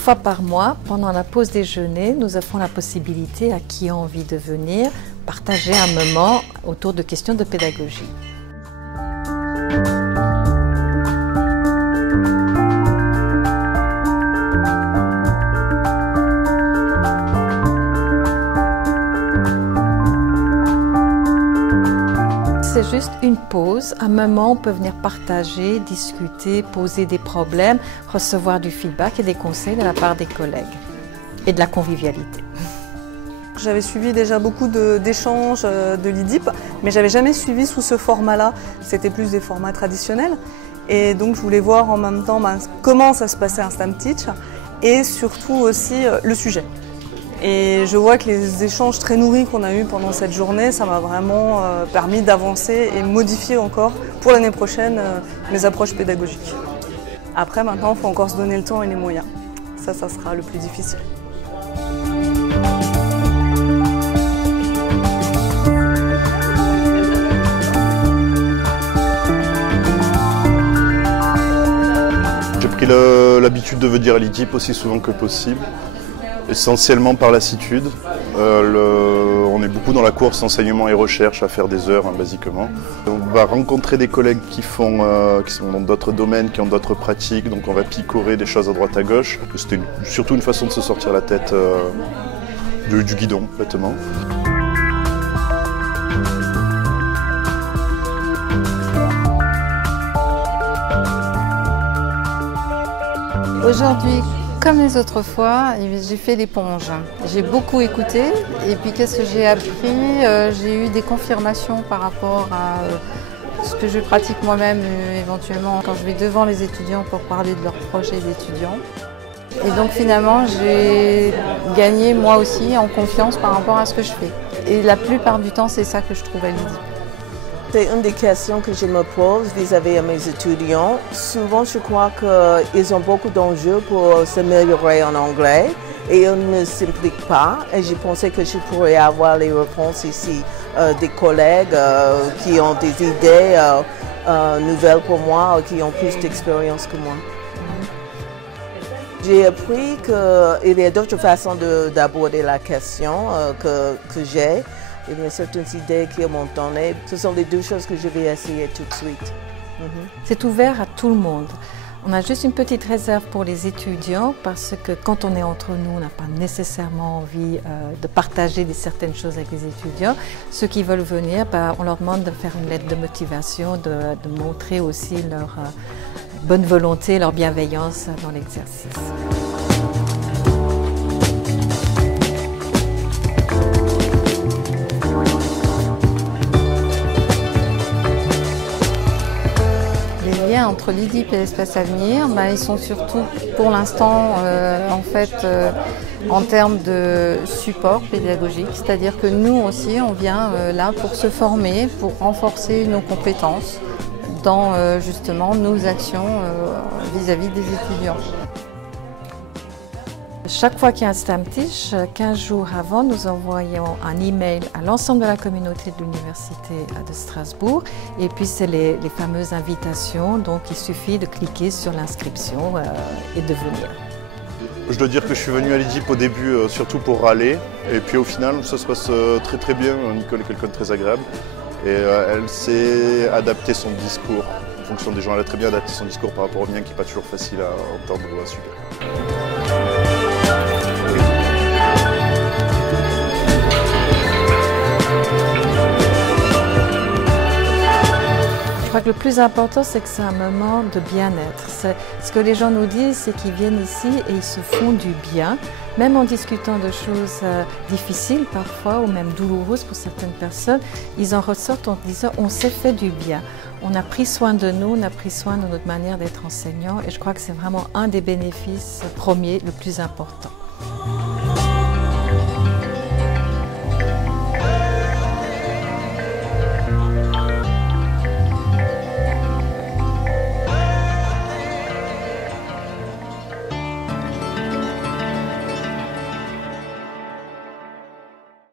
fois par mois, pendant la pause déjeuner, nous offrons la possibilité à qui a envie de venir partager un moment autour de questions de pédagogie. C'est juste une pause, un moment où on peut venir partager, discuter, poser des problèmes, recevoir du feedback et des conseils de la part des collègues et de la convivialité. J'avais suivi déjà beaucoup d'échanges de l'IDIP, mais j'avais jamais suivi sous ce format-là. C'était plus des formats traditionnels. Et donc je voulais voir en même temps comment ça se passait un STEM Teach et surtout aussi le sujet. Et je vois que les échanges très nourris qu'on a eus pendant cette journée, ça m'a vraiment permis d'avancer et modifier encore pour l'année prochaine mes approches pédagogiques. Après, maintenant, il faut encore se donner le temps et les moyens. Ça sera le plus difficile. J'ai pris l'habitude de venir à l'IDIP aussi souvent que possible. Essentiellement par lassitude. On est beaucoup dans la course enseignement et recherche à faire des heures basiquement. On va rencontrer des collègues qui sont dans d'autres domaines, qui ont d'autres pratiques, donc on va picorer des choses à droite à gauche. C'était surtout une façon de se sortir la tête du guidon, bêtement. Aujourd'hui, comme les autres fois, j'ai fait l'éponge. J'ai beaucoup écouté et puis qu'est-ce que j'ai appris? J'ai eu des confirmations par rapport à ce que je pratique moi-même éventuellement quand je vais devant les étudiants pour parler de leurs projets d'étudiants. Et donc finalement, j'ai gagné moi aussi en confiance par rapport à ce que je fais. Et la plupart du temps, c'est ça que je trouve à l'IDIP. C'est une des questions que je me pose vis-à-vis de mes étudiants. Souvent, je crois qu'ils ont beaucoup d'enjeux pour s'améliorer en anglais et ils ne s'impliquent pas. Et je pensais que je pourrais avoir les réponses ici des collègues qui ont des idées nouvelles pour moi, qui ont plus d'expérience que moi. J'ai appris qu'il y a d'autres façons d'aborder la question que j'ai. Il y a certaines idées qui m'ont donné. Ce sont les deux choses que je vais essayer tout de suite. C'est ouvert à tout le monde. On a juste une petite réserve pour les étudiants parce que quand on est entre nous, on n'a pas nécessairement envie de partager certaines choses avec les étudiants. Ceux qui veulent venir, on leur demande de faire une lettre de motivation, de montrer aussi leur bonne volonté, leur bienveillance dans l'exercice. Entre l'IDIP et l'Espace Avenir, ils sont surtout pour l'instant en termes de support pédagogique, c'est-à-dire que nous aussi on vient là pour se former, pour renforcer nos compétences dans justement nos actions vis-à-vis des étudiants. Chaque fois qu'il y a un STEM Teach, 15 jours avant, nous envoyons un email à l'ensemble de la communauté de l'Université de Strasbourg. Et puis, c'est les fameuses invitations. Donc, il suffit de cliquer sur l'inscription et de venir. Je dois dire que je suis venu à l'IDIP au début surtout pour râler. Et puis, au final, ça se passe très très bien. Nicole est quelqu'un de très agréable. Et elle sait adapter son discours en fonction des gens. Elle a très bien adapté son discours par rapport au mien, qui n'est pas toujours facile à entendre ou à suivre. Je crois que le plus important, c'est que c'est un moment de bien-être. Ce que les gens nous disent, c'est qu'ils viennent ici et ils se font du bien, même en discutant de choses difficiles parfois ou même douloureuses pour certaines personnes. Ils en ressortent en disant on s'est fait du bien. On a pris soin de nous, on a pris soin de notre manière d'être enseignant et je crois que c'est vraiment un des bénéfices premiers, le plus important.